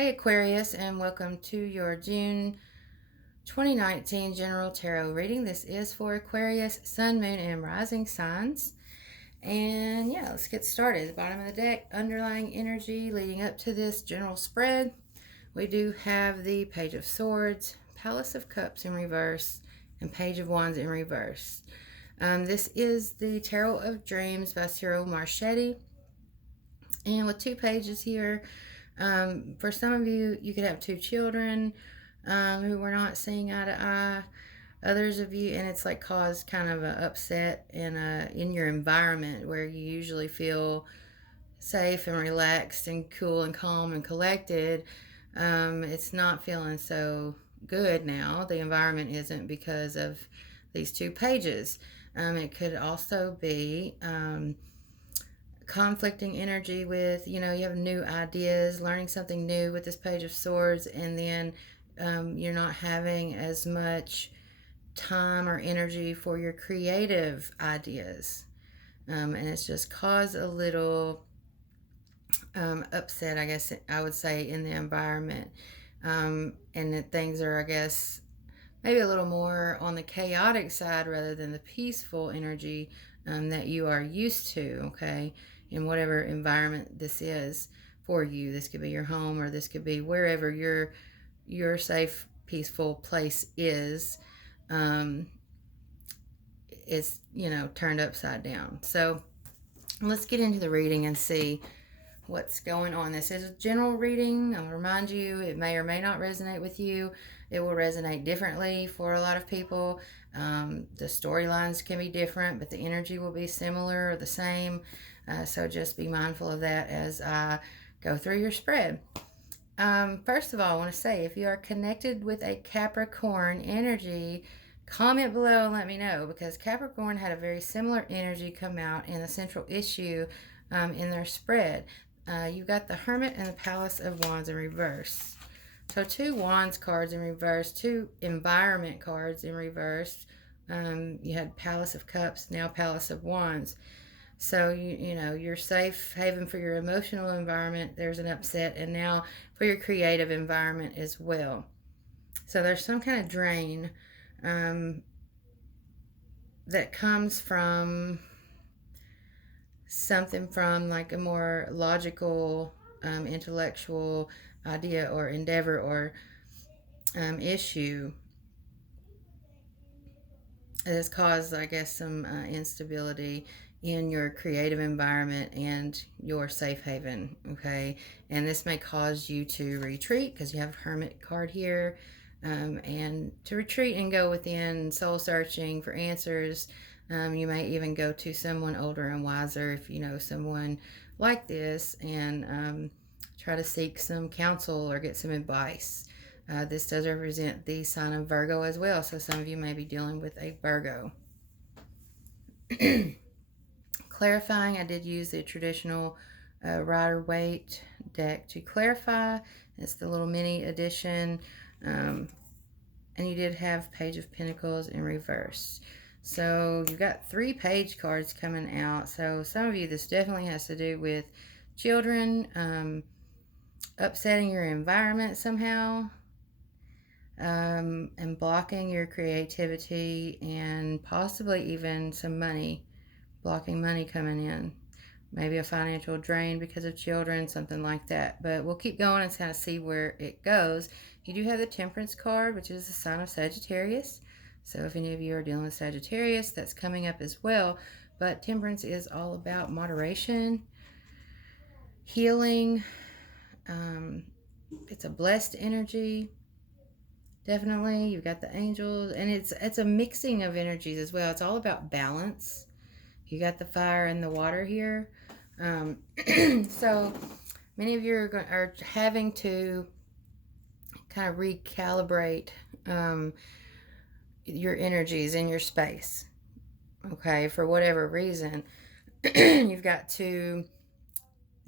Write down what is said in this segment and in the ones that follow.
Hi Aquarius, and welcome to your June 2019 General Tarot reading. This is for Aquarius, Sun, Moon, and Rising signs. And yeah, let's get started. The bottom of the deck, underlying energy leading up to this general spread. We do have the Page of Swords, Palace of Cups in reverse, and Page of Wands in reverse. This is the Tarot of Dreams by Cyril Marchetti. And with two pages here, for some of you, you could have two children who were not seeing eye to eye. Others of you, and it's like caused kind of an upset in your environment where you usually feel safe and relaxed and cool and calm and collected. It's not feeling so good now. The environment isn't because of these two pages. It could also be conflicting energy with, you have new ideas, learning something new with this Page of Swords, and then you're not having as much time or energy for your creative ideas. And it's just caused a little upset, I guess I would say, in the environment. And that things are, I guess, maybe a little more on the chaotic side rather than the peaceful energy that you are used to, okay, in whatever environment this is for you. This could be your home, or this could be wherever your safe, peaceful place is. It's, turned upside down. So let's get into the reading and see what's going on. This is a general reading. I'll remind you, it may or may not resonate with you. It will resonate differently for a lot of people. The storylines can be different, but the energy will be similar or the same. So just be mindful of that as I go through your spread. First of all, I want to say, if you are connected with a Capricorn energy, comment below and let me know, because Capricorn had a very similar energy come out in the central issue in their spread. You got the Hermit and the Palace of Wands in reverse. So two Wands cards in reverse, two environment cards in reverse. You had Palace of Cups, now Palace of Wands. So, your safe haven for your emotional environment, there's an upset, and now for your creative environment as well. So there's some kind of drain that comes from something from like a more logical, intellectual idea or endeavor or issue that has caused, I guess, some instability in your creative environment and your safe haven, okay? And this may cause you to retreat because you have Hermit card here, and to retreat and go within, soul searching for answers. You may even go to someone older and wiser if you know someone like this, and try to seek some counsel or get some advice. This does represent the sign of Virgo as well, so some of you may be dealing with a Virgo. Clarifying, I did use the traditional Rider-Waite deck to clarify. It's the little mini edition, and you did have Page of Pentacles in reverse. So you've got 3 page cards coming out. So some of you, this definitely has to do with children upsetting your environment somehow, and blocking your creativity, and possibly even some money, blocking money coming in. Maybe a financial drain because of children, something like that. But we'll keep going and kind of see where it goes. You do have the Temperance card, which is the sign of Sagittarius. So if any of you are dealing with Sagittarius, that's coming up as well. But Temperance is all about moderation, healing. It's a blessed energy. Definitely. You've got the angels, and it's a mixing of energies as well. It's all about balance. You got the fire and the water here. So many of you are having to kind of recalibrate your energies in your space. Okay, for whatever reason, you've got to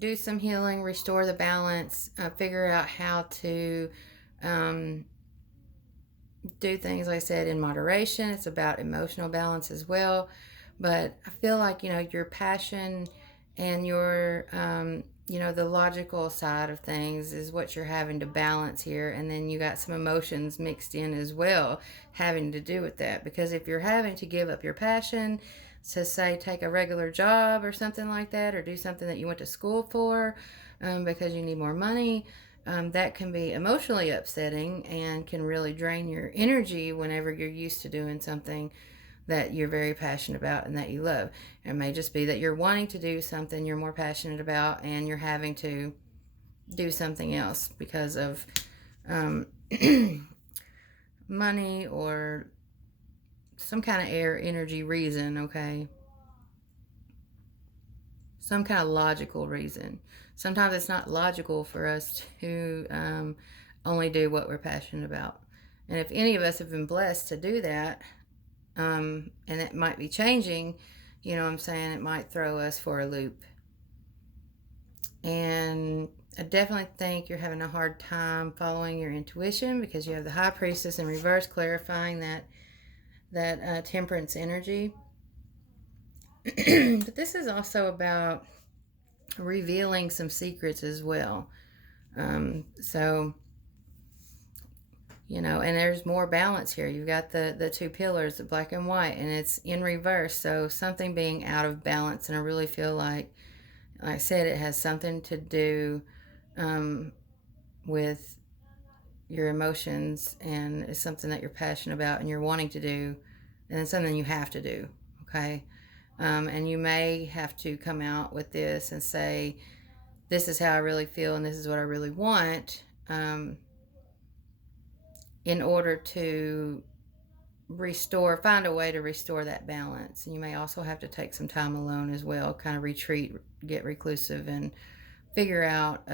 do some healing, restore the balance, figure out how to do things, like I said, in moderation. It's about emotional balance as well. But I feel like, your passion and your you know, the logical side of things is what you're having to balance here. And then you got some emotions mixed in as well, having to do with that. Because if you're having to give up your passion to, say, take a regular job or something like that, or do something that you went to school for because you need more money, that can be emotionally upsetting and can really drain your energy whenever you're used to doing something that you're very passionate about and that you love. It may just be that you're wanting to do something you're more passionate about and you're having to do something else because of um, money or some kind of air energy reason, okay? Some kind of logical reason. Sometimes it's not logical for us to only do what we're passionate about. And if any of us have been blessed to do that, and it might be changing, you know what I'm saying, it might throw us for a loop. And I definitely think you're having a hard time following your intuition because you have the High Priestess in reverse, clarifying that temperance energy. But this is also about revealing some secrets as well. So, you know, and there's more balance here. You've got the two pillars, the black and white, and it's in reverse. So something being out of balance, and I really feel like I said, it has something to do with your emotions, and it's something that you're passionate about and you're wanting to do, and it's something you have to do, okay? And you may have to come out with this and say, this is how I really feel and this is what I really want, in order to find a way to restore that balance. And you may also have to take some time alone as well, kind of retreat, get reclusive, and figure out,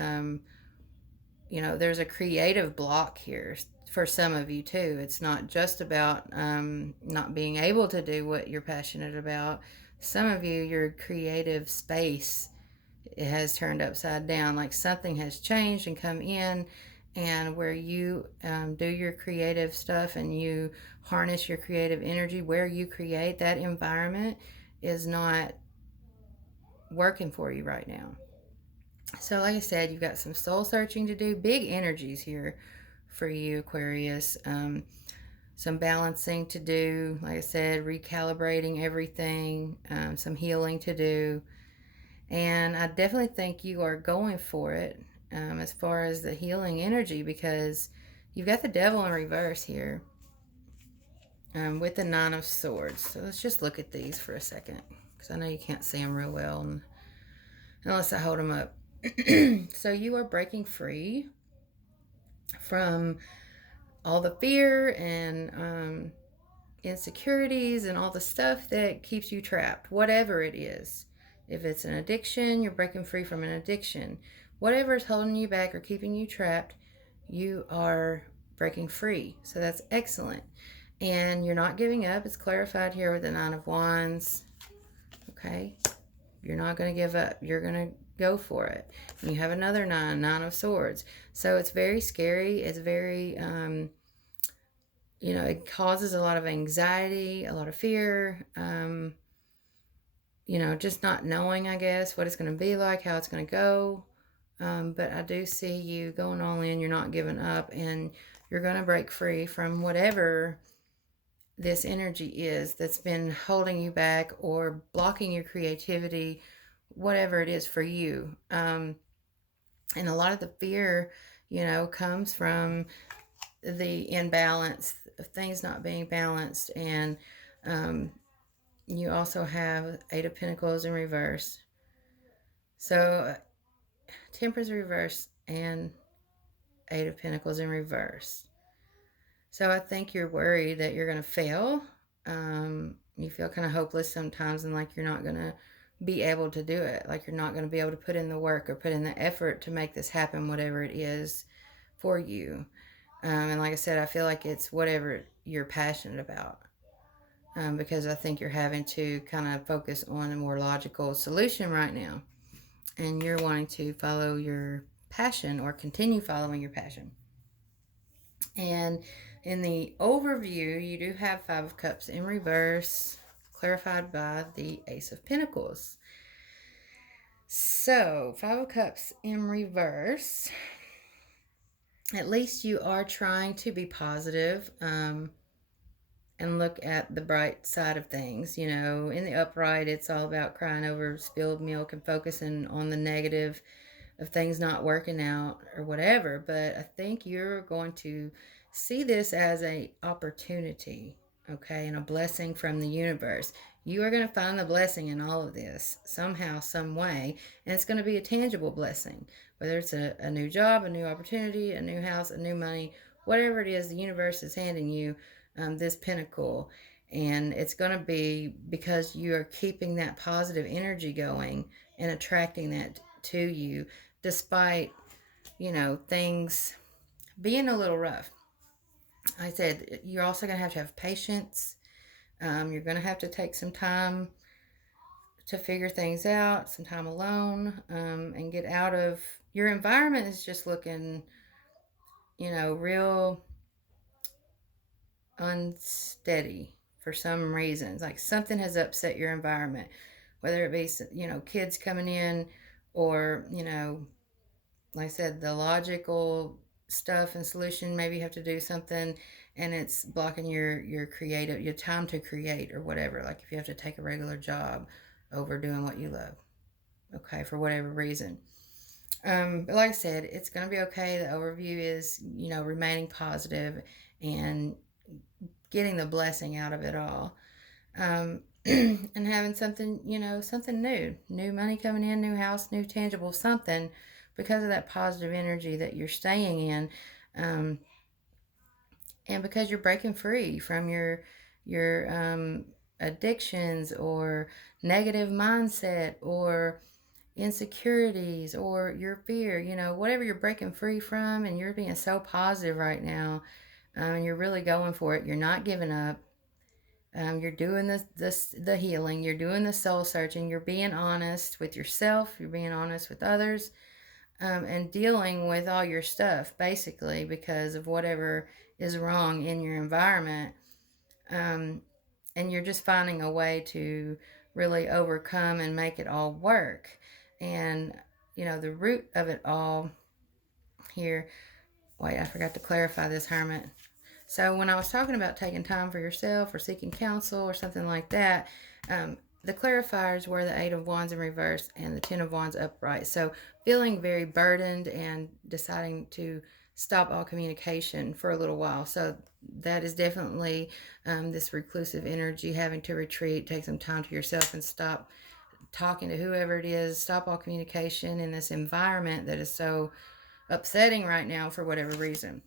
you know, there's a creative block here for some of you too. It's not just about not being able to do what you're passionate about. Some of you, your creative space, it has turned upside down, like something has changed and come in, and where you do your creative stuff and you harness your creative energy, where you create, that environment is not working for you right now. So like I said, you've got some soul searching to do, big energies here for you, Aquarius. Some balancing to do, like I said, recalibrating everything, some healing to do. And I definitely think you are going for it as far as the healing energy, because you've got the devil in reverse here with the Nine of Swords. So let's just look at these for a second, because I know you can't see them real well unless I hold them up. So you are breaking free from all the fear and insecurities and all the stuff that keeps you trapped, whatever it is. If it's an addiction, you're breaking free from an addiction. Whatever is holding you back or keeping you trapped, you are breaking free. So that's excellent. And you're not giving up. It's clarified here with the Nine of Wands. Okay? You're not going to give up. You're going to go for it. And you have another Nine of Swords. So it's very scary. It's very, you know, it causes a lot of anxiety, a lot of fear, you know, just not knowing, I guess, what it's going to be like, how it's going to go. But I do see you going all in. You're not giving up, and you're going to break free from whatever this energy is that's been holding you back or blocking your creativity, whatever it is for you. And a lot of the fear, you know, comes from the imbalance of things not being balanced. And you also have Eight of Pentacles in reverse. So Temperance reverse and Eight of Pentacles in reverse. So I think you're worried that you're going to fail. You feel kind of hopeless sometimes, and like you're not going to be able to do it. Like you're not going to be able to put in the work or put in the effort to make this happen, whatever it is for you. And like I said, I feel like it's whatever you're passionate about. Because I think you're having to kind of focus on a more logical solution right now. And you're wanting to follow your passion or continue following your passion. And in the overview, you do have Five of Cups in reverse, clarified by the Ace of Pentacles. So, Five of Cups in reverse. At least you are trying to be positive, and look at the bright side of things. You know, in the upright, it's all about crying over spilled milk and focusing on the negative of things not working out or whatever. But I think you're going to see this as a opportunity, okay, and a blessing from the universe. You are going to find the blessing in all of this somehow, some way, and it's going to be a tangible blessing. Whether it's a new job, a new opportunity, a new house, a new money, whatever it is, the universe is handing you this pinnacle. And it's going to be because you are keeping that positive energy going and attracting that to you, despite, things being a little rough. Like I said, you're also going to have patience. You're going to have to take some time to figure things out, some time alone, and get out of your environment is just looking, real unsteady for some reasons. Like something has upset your environment, whether it be, kids coming in, or, like I said, the logical stuff and solution. Maybe you have to do something and it's blocking your creative, your time to create or whatever. Like if you have to take a regular job over doing what you love, okay, for whatever reason. But like I said, it's going to be okay. The overview is, remaining positive and getting the blessing out of it all. And having something, something new money coming in, new house, new tangible something, because of that positive energy that you're staying in, um, and because you're breaking free from your addictions or negative mindset or insecurities or your fear, whatever you're breaking free from, and you're being so positive right now, and you're really going for it. You're not giving up. You're doing the healing. You're doing the soul searching. You're being honest with yourself. You're being honest with others, and dealing with all your stuff basically because of whatever is wrong in your environment. Um, and you're just finding a way to really overcome and make it all work. And the root of it all here. Wait, I forgot to clarify this, Hermit. So when I was talking about taking time for yourself or seeking counsel or something like that, the clarifiers were the Eight of Wands in reverse and the Ten of Wands upright. So feeling very burdened and deciding to stop all communication for a little while. So that is definitely this reclusive energy, having to retreat, take some time to yourself and stop talking to whoever it is, stop all communication in this environment that is so upsetting right now for whatever reason.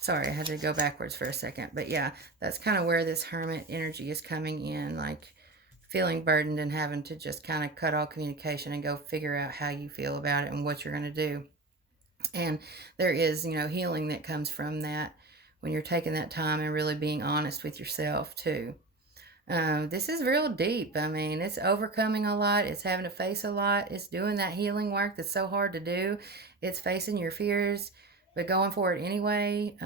Sorry, I had to go backwards for a second. But yeah, that's kind of where this hermit energy is coming in, like feeling burdened and having to just kind of cut all communication and go figure out how you feel about it and what you're going to do. And there is, healing that comes from that when you're taking that time and really being honest with yourself too. This is real deep. I mean, it's overcoming a lot. It's having to face a lot. It's doing that healing work that's so hard to do. It's facing your fears, but going for it anyway.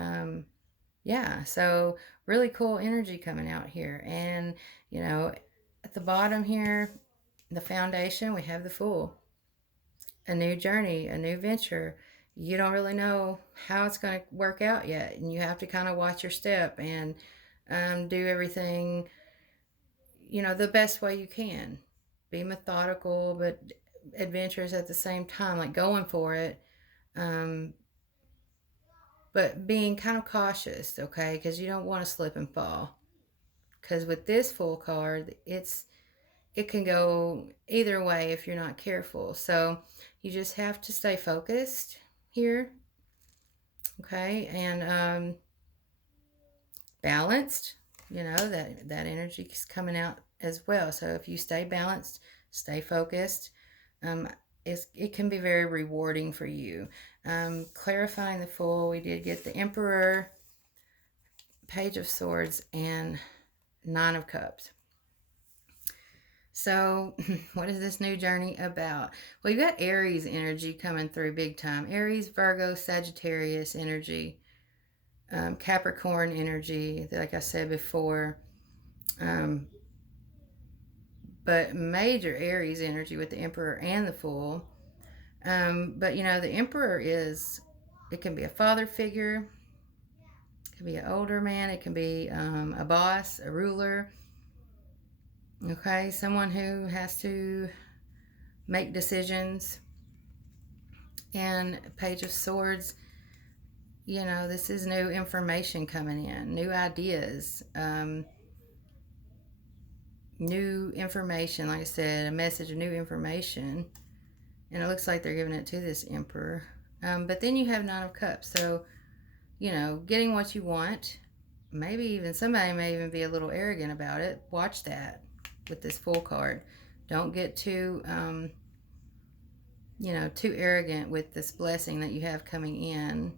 Yeah, so really cool energy coming out here. And, at the bottom here, the foundation, we have the Fool. A new journey, a new venture. You don't really know how it's going to work out yet. And you have to kind of watch your step and do everything the best way you can. Be methodical, but adventurous at the same time, like going for it. Um, but being kind of cautious, okay? Because you don't want to slip and fall. Because with this Fool card, it can go either way if you're not careful. So you just have to stay focused here, okay? And balanced. That energy is coming out as well. So if you stay balanced, stay focused, it can be very rewarding for you. Clarifying the Fool, we did get the Emperor, Page of Swords, and Nine of Cups. So what is this new journey about? Well, you got Aries energy coming through big time. Aries, Virgo, Sagittarius energy. Capricorn energy, like I said before. but major Aries energy with the Emperor and the Fool. But you know, the Emperor is, it can be a father figure, it can be an older man, it can be a boss, a ruler, okay, someone who has to make decisions. And Page of Swords, you know, this is new information coming in, new ideas, new information, like I said, a message of new information. And it looks like they're giving it to this Emperor. But then you have Nine of Cups. So, you know, getting what you want. Maybe even somebody may even be a little arrogant about it. Watch that with this Fool card. Don't get too, you know, too arrogant with this blessing that you have coming in.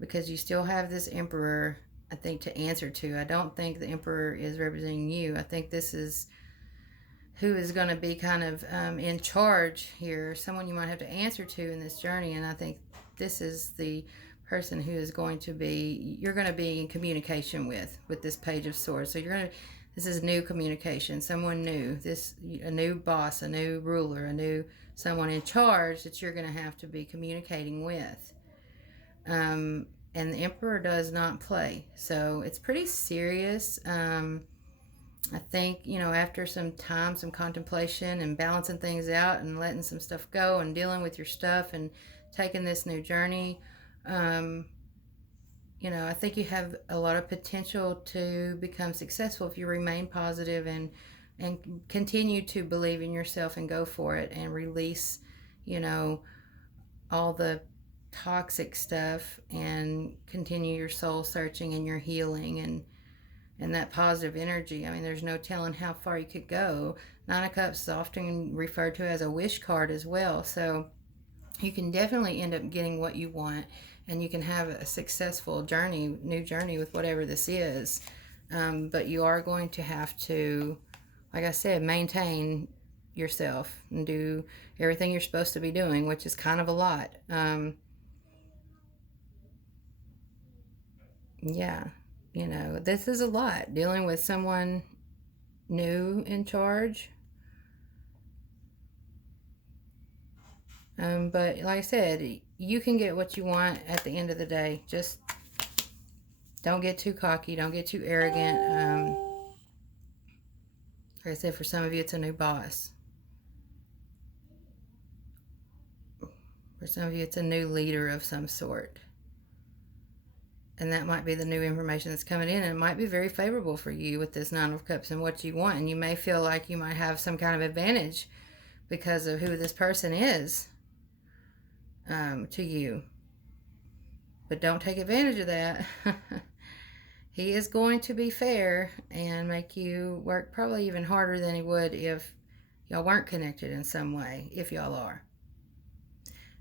Because you still have this Emperor, I think, to answer to. I don't think the Emperor is representing you. I think this is who is going to be kind of in charge here, someone you might have to answer to in this journey. And I think this is the person who is going to be, you're going to be in communication with this Page of Swords. So you're going to, this is new communication, someone new, this, a new boss, a new ruler, a new someone in charge that you're going to have to be communicating with. And the Emperor does not play, so it's pretty serious. I think, you know, after some time, some contemplation and balancing things out and letting some stuff go and dealing with your stuff and taking this new journey, you know, I think you have a lot of potential to become successful if you remain positive and continue to believe in yourself and go for it and release, you know, all the toxic stuff and continue your soul searching and your healing and that positive energy. I mean, there's no telling how far you could go. Nine of Cups is often referred to as a wish card as well. So you can definitely end up getting what you want, and you can have a successful journey, new journey with whatever this is. But you are going to have to, like I said, maintain yourself and do everything you're supposed to be doing, which is kind of a lot. Yeah. You know, this is a lot, dealing with someone new in charge. But like I said, you can get what you want at the end of the day. Just don't get too cocky. Don't get too arrogant. Like I said, for some of you, it's a new boss. For some of you, it's a new leader of some sort. And that might be the new information that's coming in, and it might be very favorable for you with this Nine of Cups and what you want. And you may feel like you might have some kind of advantage because of who this person is to you. But don't take advantage of that. He is going to be fair and make you work probably even harder than he would if y'all weren't connected in some way, if y'all are.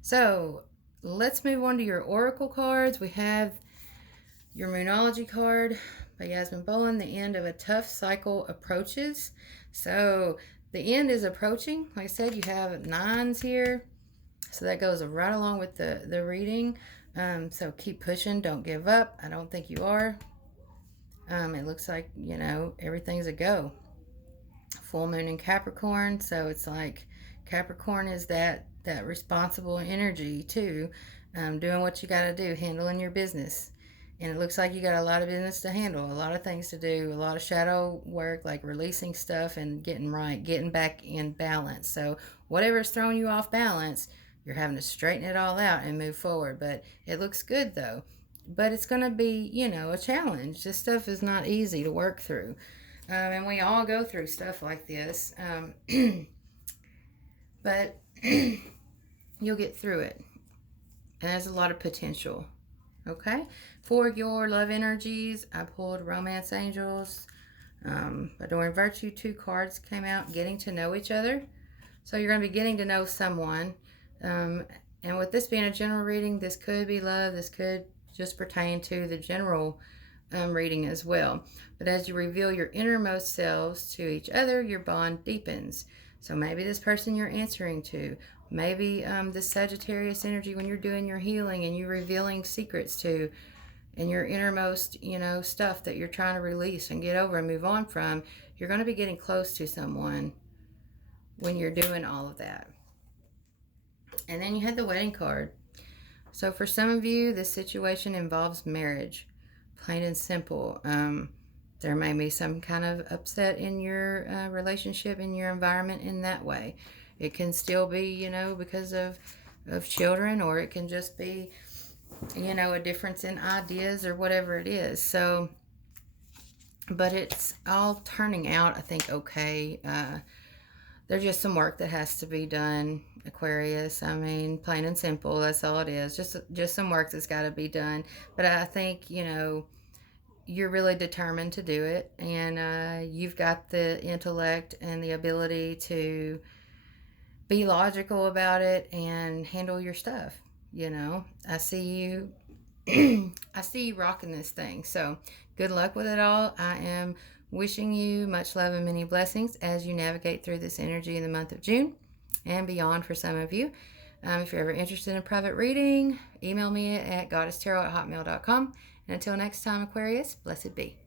So let's move on to your oracle cards. We have your Moonology card by Yasmin Boland. The end of a tough cycle approaches. So the end is approaching. Like I said, you have nines here. So that goes right along with the reading. So keep pushing. Don't give up. I don't think you are. It looks like, you know, everything's a go. Full moon in Capricorn. So it's like Capricorn is that responsible energy too. Doing what you got to do. Handling your business. And it looks like you got a lot of business to handle, a lot of things to do, a lot of shadow work, like releasing stuff and getting right, getting back in balance. So whatever's throwing you off balance, you're having to straighten it all out and move forward. But it looks good, though. But it's going to be, you know, a challenge. This stuff is not easy to work through. And we all go through stuff like this. But you'll get through it. And there's a lot of potential. Okay, for your love energies, I pulled Romance Angels. Adoring Virtue, 2 cards came out, getting to know each other. So you're going to be getting to know someone. And with this being a general reading, this could be love. This could just pertain to the general reading as well. But as you reveal your innermost selves to each other, your bond deepens. So maybe this person you're answering to, maybe this Sagittarius energy when you're doing your healing and you're revealing secrets to, and your innermost, you know, stuff that you're trying to release and get over and move on from, You're going to be getting close to someone when you're doing all of that. And then you had the wedding card. So for some of you, this situation involves marriage, plain and simple. There may be some kind of upset in your relationship, in your environment in that way. It can still be, you know, because of children, or it can just be, you know, a difference in ideas or whatever it is. So, but it's all turning out, I think, okay. There's just some work that has to be done, Aquarius. I mean, plain and simple, that's all it is. Just some work that's got to be done. But I think, you know, you're really determined to do it, and you've got the intellect and the ability to be logical about it and handle your stuff. You know, I see you I see you rocking this thing. So good luck with it all. I am wishing you much love and many blessings as you navigate through this energy in the month of June and beyond for some of you. If you're ever interested in a private reading, email me at goddesstarot@hotmail.com. And until next time, Aquarius, blessed be.